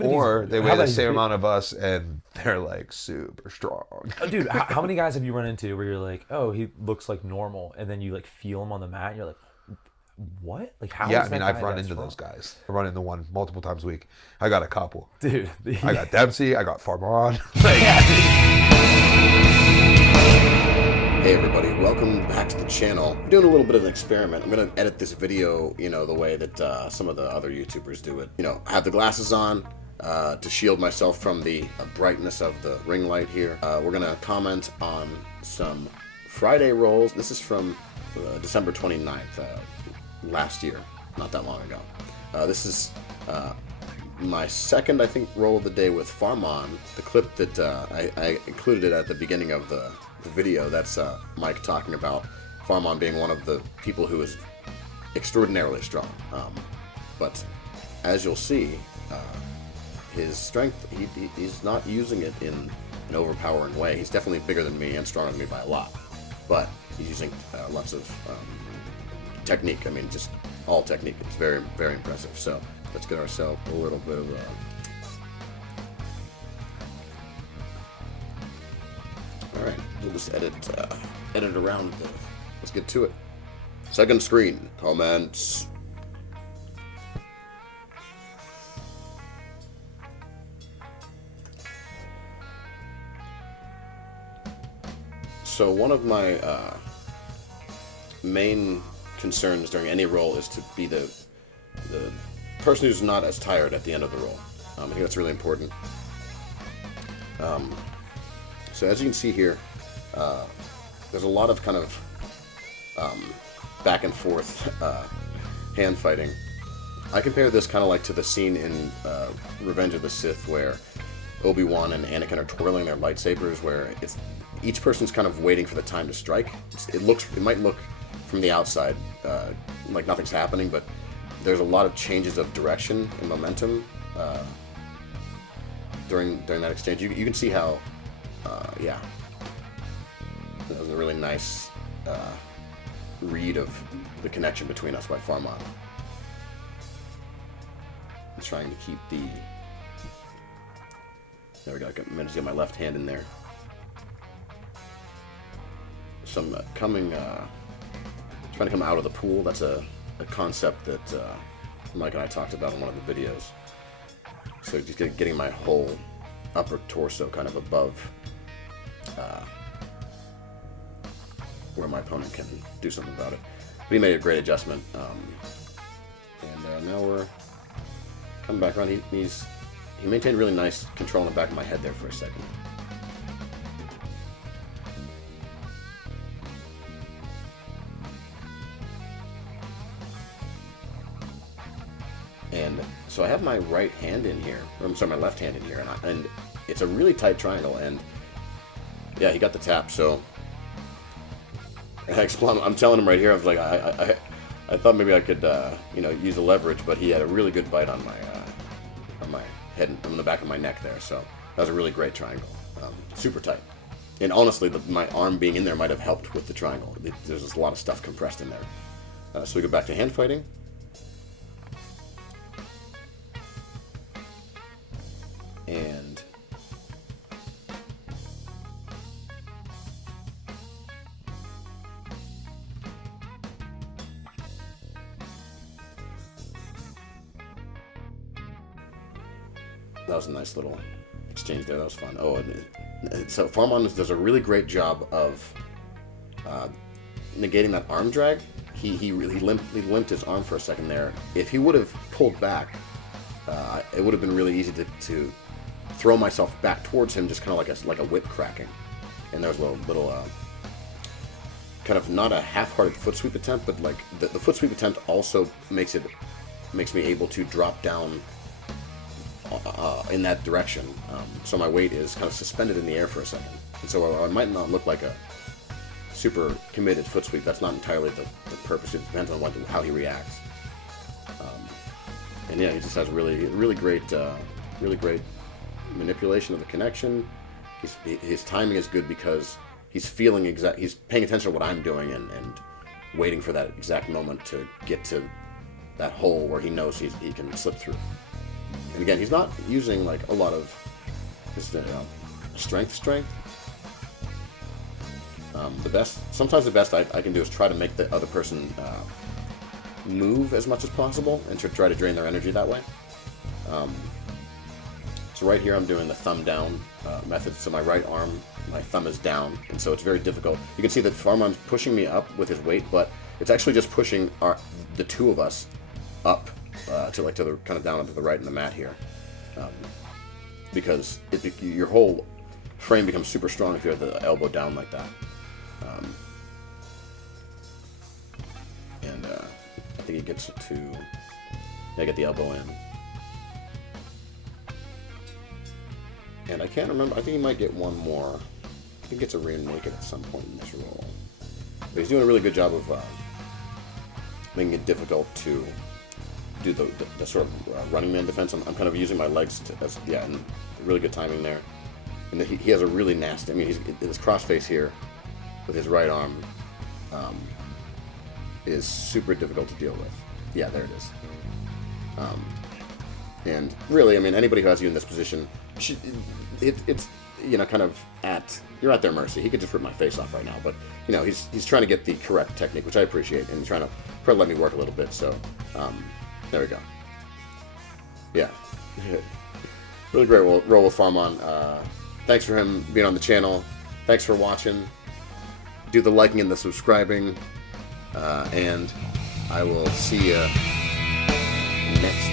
Or they weigh the same amount of us and they're like super strong. Oh, dude, how many guys have you run into where you're like, oh, he looks like normal, and then you like feel him on the mat, and you're like, what? Like how? Yeah, is I mean, that I've guy run that into strong? those guys. I run into one multiple times a week. I got a couple. Dude. I got Dempsey. I got Farman. Hey everybody, welcome back to the channel. I'm doing a little bit of an experiment. I'm going to edit this video, the way that some of the other YouTubers do it. I have the glasses on to shield myself from the brightness of the ring light here. We're going to comment on some Friday rolls. This is from December 29th, last year, not that long ago. This is my second, I think, roll of the day with Farman. The clip that I included it at the beginning of the video. That's Mike talking about Farman being one of the people who is extraordinarily strong. But as you'll see, his strength, he's not using it in an overpowering way. He's definitely bigger than me and stronger than me by a lot. But he's using lots of technique. I mean, just all technique. It's very, very impressive. So let's get ourselves a little bit of Alright, we'll just edit around. Let's get to it. Second screen, comments. So one of my main concerns during any roll is to be the person who's not as tired at the end of the roll. I think that's really important. So as you can see here, there's a lot of kind of back and forth hand fighting. I compare this kind of like to the scene in Revenge of the Sith where Obi-Wan and Anakin are twirling their lightsabers, where it's each person's kind of waiting for the time to strike. It might look from the outside like nothing's happening, but there's a lot of changes of direction and momentum during that exchange. You can see how. Yeah, that was a really nice read of the connection between us by Farman. I'm trying to keep the... There we go, I managed to get my left hand in there. Some trying to come out of the pool. That's a concept that Mike and I talked about in one of the videos. So just getting my whole upper torso kind of above where my opponent can do something about it. But he made a great adjustment. And now we're coming back around. He maintained really nice control in the back of my head there for a second. And so I have my right hand in here, or I'm sorry, my left hand in here, and it's a really tight triangle, and yeah, he got the tap, so I'm telling him right here, I was like, I thought maybe I could, use a leverage, but he had a really good bite on my head, on the back of my neck there, so that was a really great triangle, super tight. And honestly, my arm being in there might have helped with the triangle. There's just a lot of stuff compressed in there. So we go back to hand fighting. And that was a nice little exchange there. That was fun. Oh, and so Farman does a really great job of negating that arm drag. He limped his arm for a second there. If he would have pulled back, it would have been really easy to throw myself back towards him, just kind of like a whip cracking. And there was a little kind of not a half-hearted foot sweep attempt, but like the foot sweep attempt also makes me able to drop down in that direction. So my weight is kind of suspended in the air for a second. And so I might not look like a super committed foot sweep. That's not entirely the purpose. It depends on how he reacts. And yeah, he just has really great manipulation of the connection. His timing is good because he's paying attention to what I'm doing and waiting for that exact moment to get to that hole where he knows he can slip through. And again, he's not using like a lot of his strength. Sometimes the best I can do is try to make the other person move as much as possible and to try to drain their energy that way. So right here I'm doing the thumb down method. So my right arm, my thumb is down, and so it's very difficult. You can see that Farman's pushing me up with his weight, but it's actually just pushing the two of us up to the kind of down to the right in the mat here, because your whole frame becomes super strong if you have the elbow down like that. And I think he gets to get the elbow in. And I can't remember. I think he might get one more. I think he gets a rear naked at some point in this roll. But he's doing a really good job of making it difficult to do the sort of running man defense. I'm kind of using my legs and really good timing there. And he has a really nasty. I mean, his crossface here with his right arm is super difficult to deal with. Yeah, there it is. And really, I mean, anybody who has you in this position, it's kind of you're at their mercy. He could just rip my face off right now, but he's trying to get the correct technique, which I appreciate, and trying to let me work a little bit. So there we go. Yeah, really great roll with Farman. Thanks for him being on the channel. Thanks for watching. Do the liking and the subscribing, and I will see you next